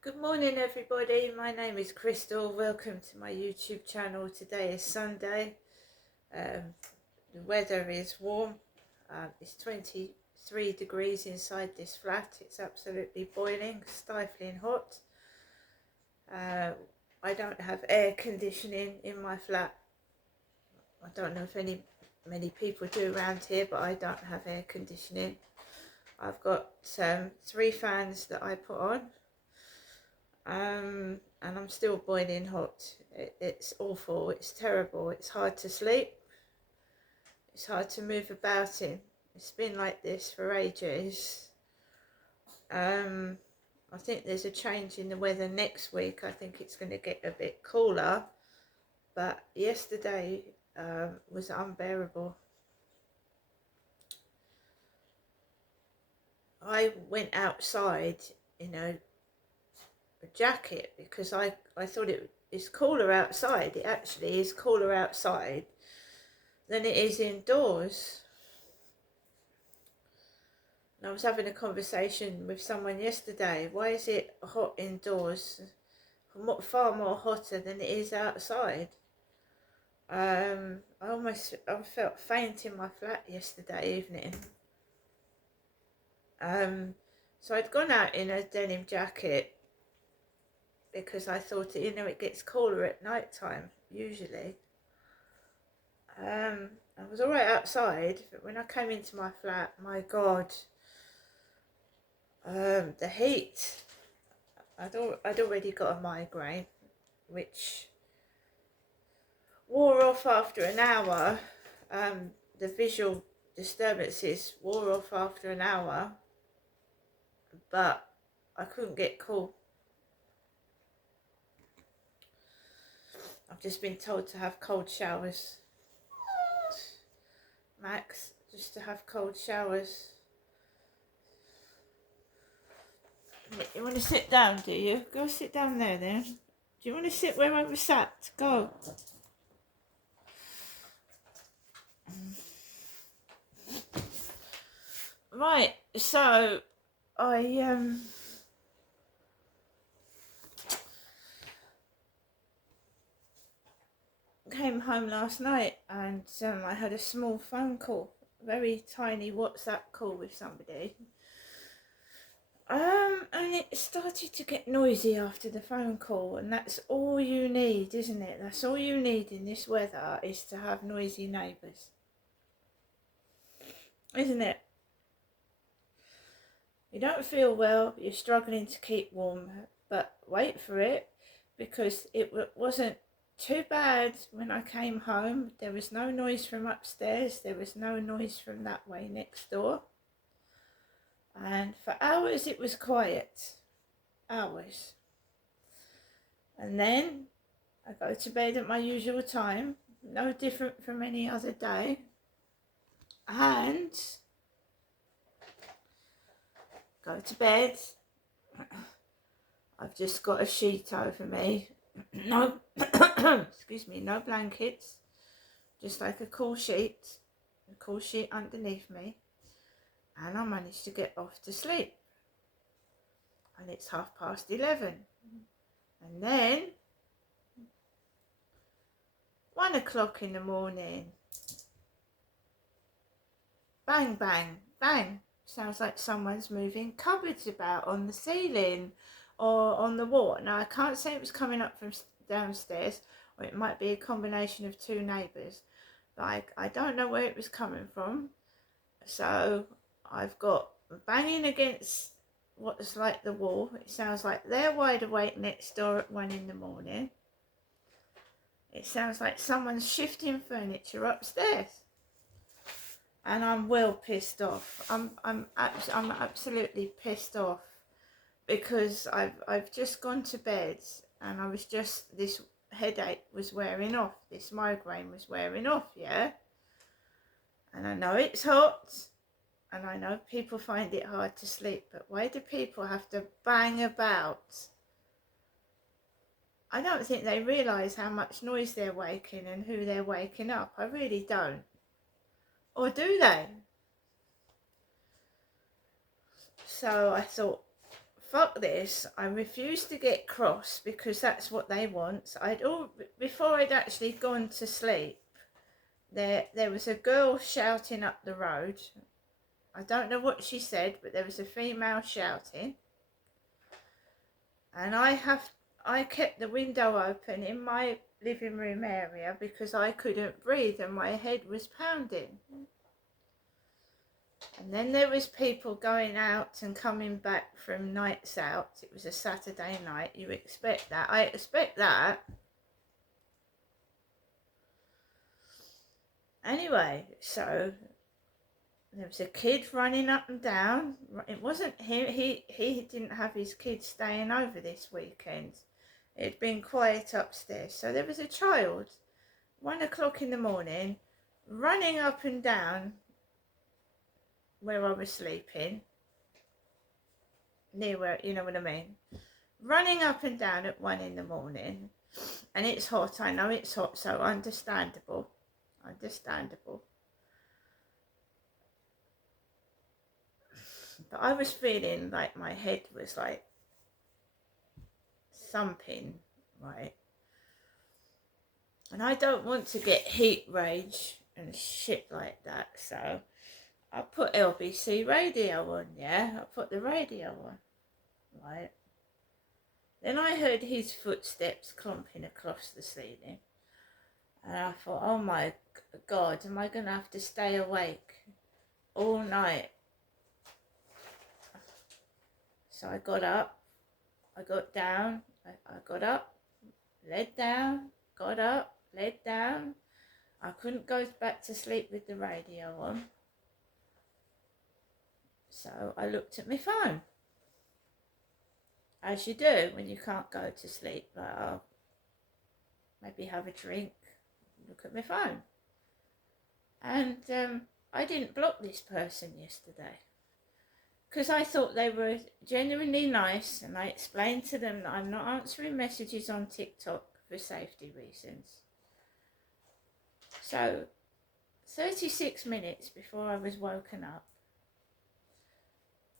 Good morning everybody, my name is Crystal. Welcome to my YouTube channel. Today is Sunday. The weather is warm. It's 23 degrees inside this flat. It's absolutely boiling, stifling hot. I don't have air conditioning in my flat. I don't know if many people do around here, but I don't have air conditioning. I've got 3 fans that I put on. And I'm still boiling hot. It's awful, it's terrible, it's hard to sleep, it's hard to move about in. It's been like this for ages. I think there's a change in the weather next week. I think it's going to get a bit cooler, but yesterday was unbearable. I went outside in a jacket because I thought it's cooler outside. It actually is cooler outside than it is indoors. And I was having a conversation with someone yesterday. Why is it hot indoors? Far more hotter than it is outside. I felt faint in my flat yesterday evening. So I'd gone out in a denim jacket because I thought, it gets cooler at night time usually. I was all right outside, but when I came into my flat, my God, the heat. I'd already got a migraine, which wore off after an hour. The visual disturbances wore off after an hour, but I couldn't get cool. I've just been told to have cold showers. Max, just to have cold showers. You want to sit down, do you? Go sit down there then. Do you want to sit where I was sat? Go. Right, so I came home last night and I had a small phone call, very tiny WhatsApp call with somebody. And it started to get noisy after the phone call, and that's all you need, isn't it? That's all you need in this weather, is to have noisy neighbours. Isn't it? You don't feel well, you're struggling to keep warm, but wait for it, because it wasn't too bad when I came home. There was no noise from upstairs, there was no noise from that way next door. And for hours it was quiet. Hours. And then I go to bed at my usual time, no different from any other day. And go to bed. I've just got a sheet over me. No, excuse me, no blankets. Just like a cool sheet underneath me. And I managed to get off to sleep. And it's 11:30. And then 1 o'clock in the morning. Bang, bang, bang. Sounds like someone's moving cupboards about on the ceiling or on the wall. Now, I can't say it was coming up from downstairs, or it might be a combination of 2 neighbours. But I don't know where it was coming from. So I've got banging against what's like the wall. It sounds like they're wide awake next door at 1 in the morning. It sounds like someone's shifting furniture upstairs. And I'm well pissed off. I'm absolutely pissed off, because I've just gone to bed and this headache was wearing off. This migraine was wearing off, yeah? And I know it's hot, and I know people find it hard to sleep, but why do people have to bang about? I don't think they realise how much noise they're waking and who they're waking up. I really don't. Or do they? So I thought, fuck this. I refuse to get cross because that's what they want. So before I'd actually gone to sleep, there was a girl shouting up the road. I don't know what she said, but there was a female shouting. And I kept the window open in my living room area because I couldn't breathe and my head was pounding. And then there was people going out and coming back from nights out. It was a Saturday night. You expect that. I expect that. Anyway, so there was a kid running up and down. It wasn't him. He didn't have his kids staying over this weekend. It had been quiet upstairs. So there was a child, 1 o'clock in the morning, running up and down where I was sleeping. Near where, you know what I mean? Running up and down at 1 in the morning. And it's hot. I know it's hot, so understandable. Understandable. But I was feeling like my head was like thumping, right? And I don't want to get heat rage and shit like that, so I put LBC radio on, yeah? I put the radio on, right? Then I heard his footsteps clumping across the ceiling. And I thought, oh my God, am I going to have to stay awake all night? So I got up, I got down, I got up, laid down, got up, laid down. I couldn't go back to sleep with the radio on. So I looked at my phone. As you do when you can't go to sleep. Like, I'll maybe have a drink, look at my phone. And I didn't block this person yesterday. Because I thought they were genuinely nice, and I explained to them that I'm not answering messages on TikTok for safety reasons. So, 36 minutes before I was woken up,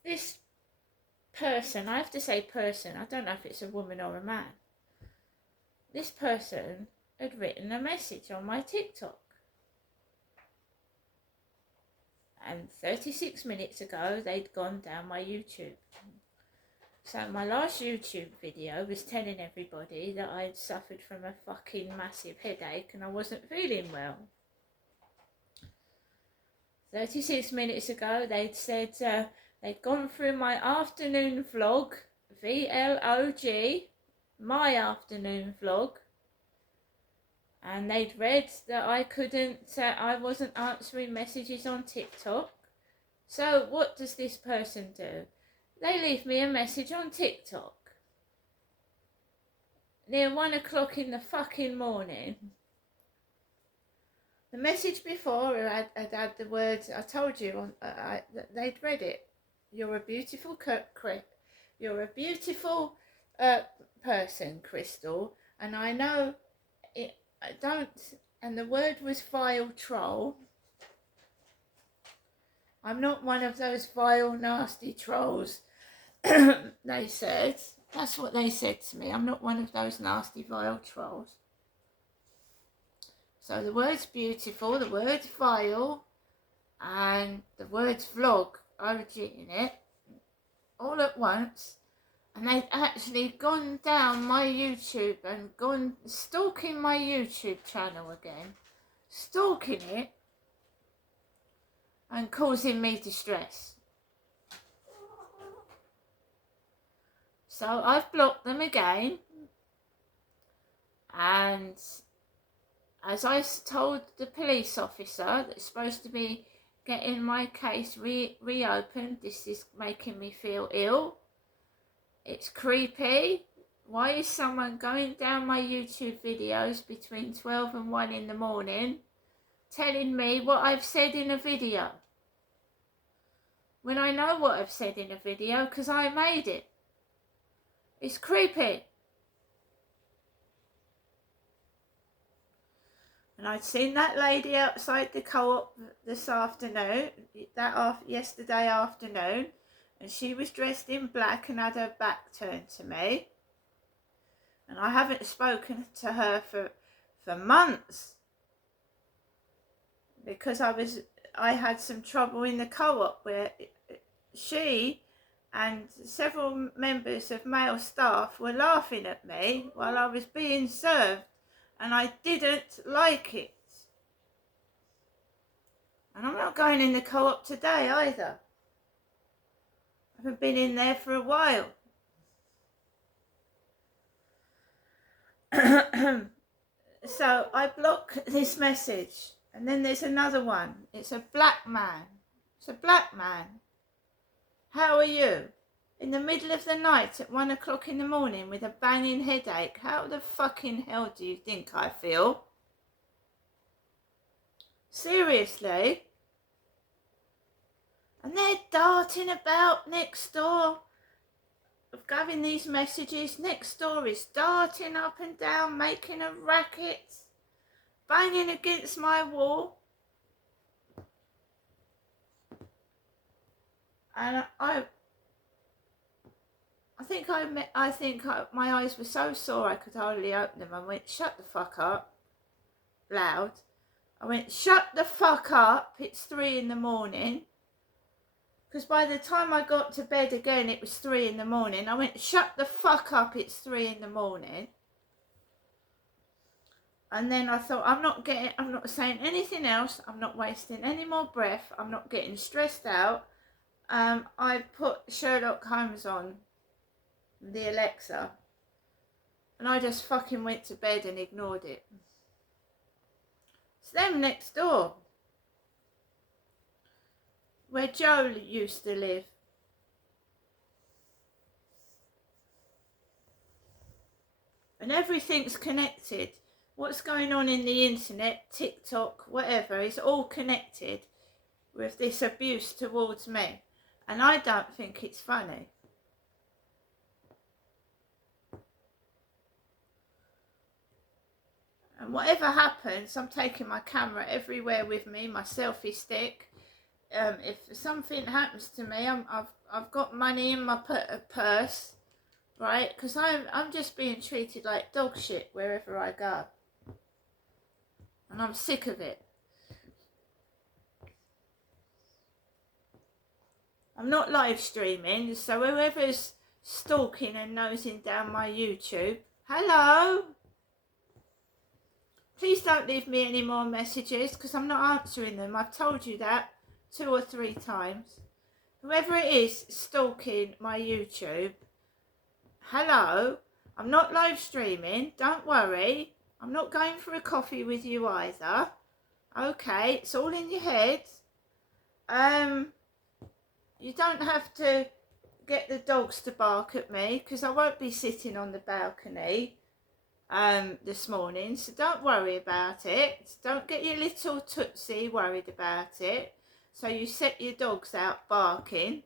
this person, I have to say person, I don't know if it's a woman or a man, this person had written a message on my TikTok. And 36 minutes ago, they'd gone down my YouTube. So my last YouTube video was telling everybody that I'd suffered from a fucking massive headache and I wasn't feeling well. 36 minutes ago, they'd said they'd gone through my afternoon vlog, VLOG, my afternoon vlog. And they'd read that I wasn't answering messages on TikTok. So what does this person do? They leave me a message on TikTok. Near 1 o'clock in the fucking morning. The message before had the words, I told you, they'd read it. You're a beautiful person, Crystal. And I know it. I don't, and the word was vile troll. I'm not one of those vile, nasty trolls, they said. That's what they said to me. I'm not one of those nasty, vile trolls. So the word's beautiful, the word's vile, and the word's vlog, OG in it, all at once. And they'd actually gone down my YouTube and gone stalking my YouTube channel again. Stalking it and causing me distress. So I've blocked them again. And as I told the police officer that's supposed to be getting my case reopened, this is making me feel ill. It's creepy. Why is someone going down my YouTube videos between 12 and 1 in the morning telling me what I've said in a video? When I know what I've said in a video because I made it. It's creepy. And I'd seen that lady outside the co-op this afternoon, yesterday afternoon, and she was dressed in black and had her back turned to me. And I haven't spoken to her for months because I had some trouble in the co-op where she and several members of male staff were laughing at me while I was being served, and I didn't like it. And I'm not going in the co-op today either. I haven't been in there for a while. So I block this message, and then there's another one. It's a black man. It's a black man. How are you? In the middle of the night at 1 o'clock in the morning with a banging headache. How the fucking hell do you think I feel? Seriously? And they're darting about next door, having these messages. Next door is darting up and down, making a racket, banging against my wall. And I think my eyes were so sore I could hardly open them. I went, shut the fuck up, loud. I went, shut the fuck up, it's 3 in the morning. Because by the time I got to bed again, it was 3 in the morning. I went, shut the fuck up, it's 3 in the morning. And then I thought, I'm not saying anything else. I'm not wasting any more breath. I'm not getting stressed out. I put Sherlock Holmes on the Alexa. And I just fucking went to bed and ignored it. It's them next door, where Joe used to live. And everything's connected. What's going on in the internet, TikTok, whatever, is all connected with this abuse towards me. And I don't think it's funny. And whatever happens, I'm taking my camera everywhere with me, my selfie stick. If something happens to me, I've got money in my purse, right? Because I'm just being treated like dog shit wherever I go, and I'm sick of it. I'm not live streaming, so whoever's stalking and nosing down my YouTube, hello. Please don't leave me any more messages because I'm not answering them. I've told you that 2 or 3 times. Whoever it is stalking my YouTube, hello. I'm not live streaming. Don't worry. I'm not going for a coffee with you either. Okay, it's all in your head. You don't have to get the dogs to bark at me because I won't be sitting on the balcony this morning, so don't worry about it. Don't get your little tootsie worried about it. So you set your dogs out barking.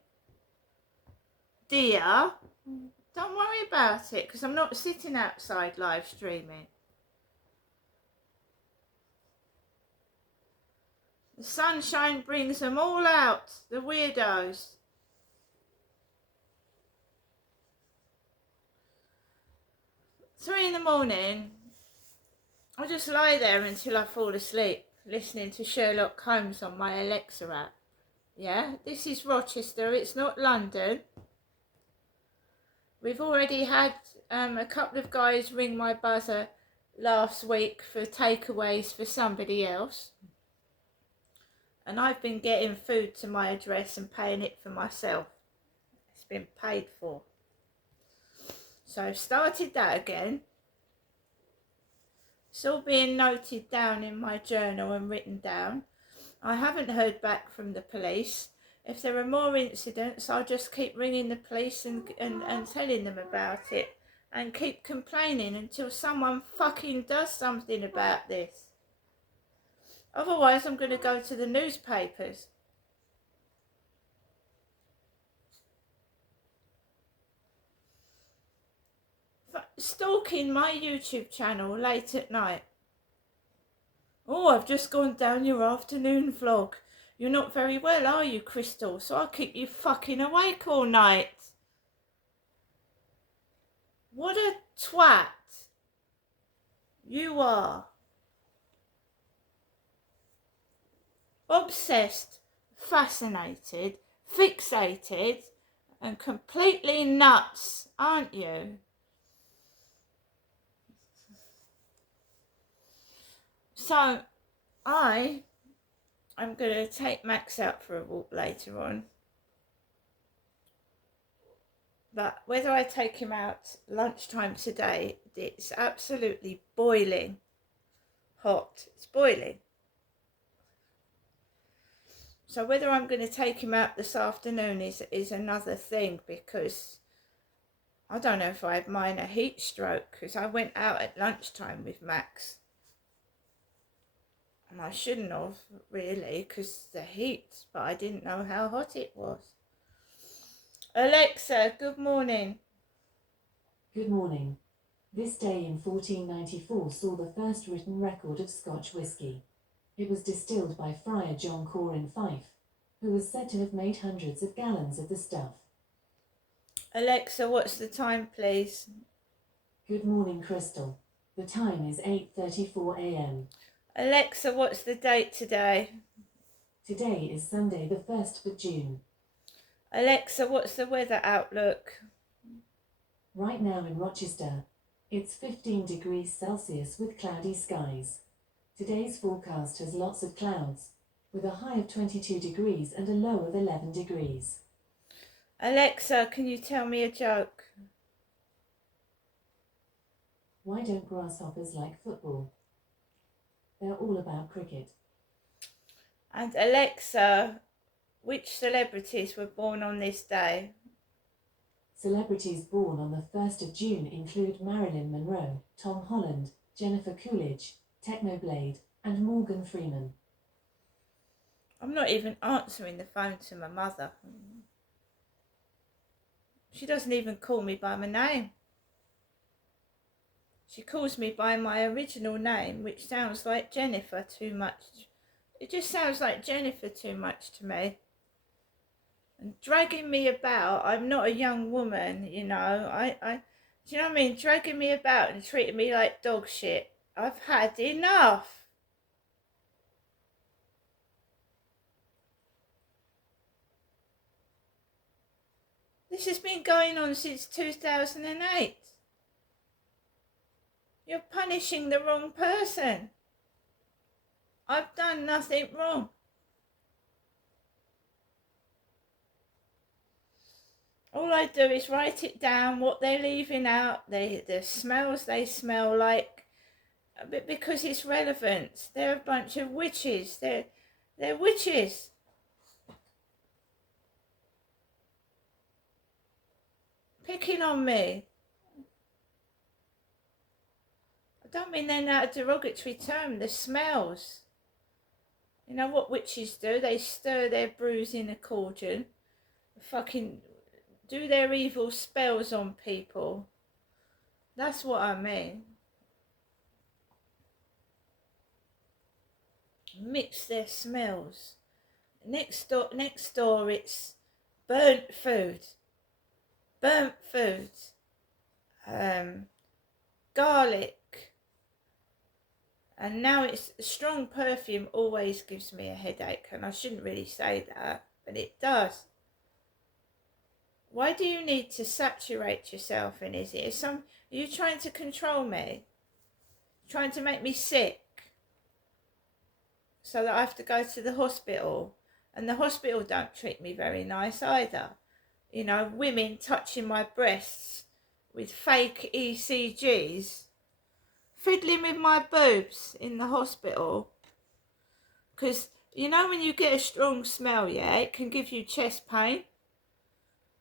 Dear, don't worry about it because I'm not sitting outside live streaming. The sunshine brings them all out, the weirdos. Three in the morning, I just lie there until I fall asleep, listening to Sherlock Holmes on my Alexa app. Yeah, this is Rochester, it's not London. We've already had a couple of guys ring my buzzer last week for takeaways for somebody else. And I've been getting food to my address and paying it for myself. It's been paid for. So I've started that again. It's all being noted down in my journal and written down. I haven't heard back from the police. If there are more incidents, I'll just keep ringing the police and telling them about it. And keep complaining until someone fucking does something about this. Otherwise, I'm going to go to the newspapers. Stalking my YouTube channel late at night. Oh, I've just gone down your afternoon vlog. You're not very well, are you, Crystal? So I'll keep you fucking awake all night. What a twat you are. Obsessed, fascinated, fixated, and completely nuts, aren't you? So, I'm going to take Max out for a walk later on. But whether I take him out lunchtime today, it's absolutely boiling hot. It's boiling. So whether I'm going to take him out this afternoon is another thing, because I don't know if I had minor heat stroke, because I went out at lunchtime with Max. And I shouldn't have, really, because the heat, but I didn't know how hot it was. Alexa, good morning. Good morning. This day in 1494 saw the first written record of Scotch whisky. It was distilled by Friar John Corin Fife, who was said to have made hundreds of gallons of the stuff. Alexa, what's the time, please? Good morning, Crystal. The time is 8:34 a.m. Alexa, what's the date today? Today is Sunday, the 1st of June. Alexa, what's the weather outlook? Right now in Rochester, it's 15 degrees Celsius with cloudy skies. Today's forecast has lots of clouds, with a high of 22 degrees and a low of 11 degrees. Alexa, can you tell me a joke? Why don't grasshoppers like football? They're all about cricket. And Alexa, which celebrities were born on this day? Celebrities born on the 1st of June include Marilyn Monroe, Tom Holland, Jennifer Coolidge, Technoblade, and Morgan Freeman. I'm not even answering the phone to my mother. She doesn't even call me by my name. She calls me by my original name, which sounds like Jennifer too much. It just sounds like Jennifer too much to me. And dragging me about, I'm not a young woman, you know. Do you know what I mean? Dragging me about and treating me like dog shit. I've had enough. This has been going on since 2008. You're punishing the wrong person. I've done nothing wrong. All I do is write it down, what they're leaving out, the smells they smell like, but because it's relevant. They're a bunch of witches. They're witches. Picking on me. I don't mean they're not a derogatory term. The smells. You know what witches do? They stir their brews in a cauldron. Fucking do their evil spells on people. That's what I mean. Mix their smells. Next door it's burnt food. Garlic. And now it's strong perfume always gives me a headache, and I shouldn't really say that, but it does. Why do you need to saturate yourself in it? Are you trying to control me? Trying to make me sick? So that I have to go to the hospital? And the hospital don't treat me very nice either. You know, women touching my breasts with fake ECGs. Fiddling with my boobs in the hospital. Because, you know, when you get a strong smell, yeah, it can give you chest pain.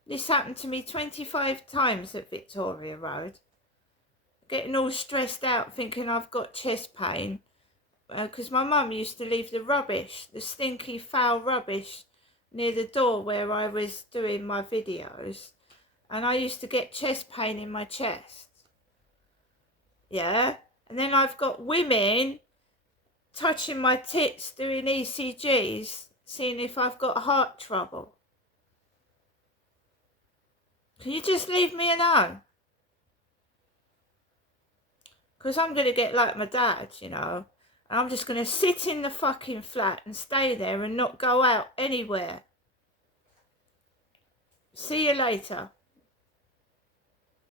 This happened to me 25 times at Victoria Road. Getting all stressed out thinking I've got chest pain. Because my mum used to leave the rubbish, the stinky foul rubbish, near the door where I was doing my videos. And I used to get chest pain in my chest. Yeah. And then I've got women touching my tits doing ECGs seeing if I've got heart trouble. Can you just leave me alone? Because I'm going to get like my dad, you know. And I'm just going to sit in the fucking flat and stay there and not go out anywhere. See you later.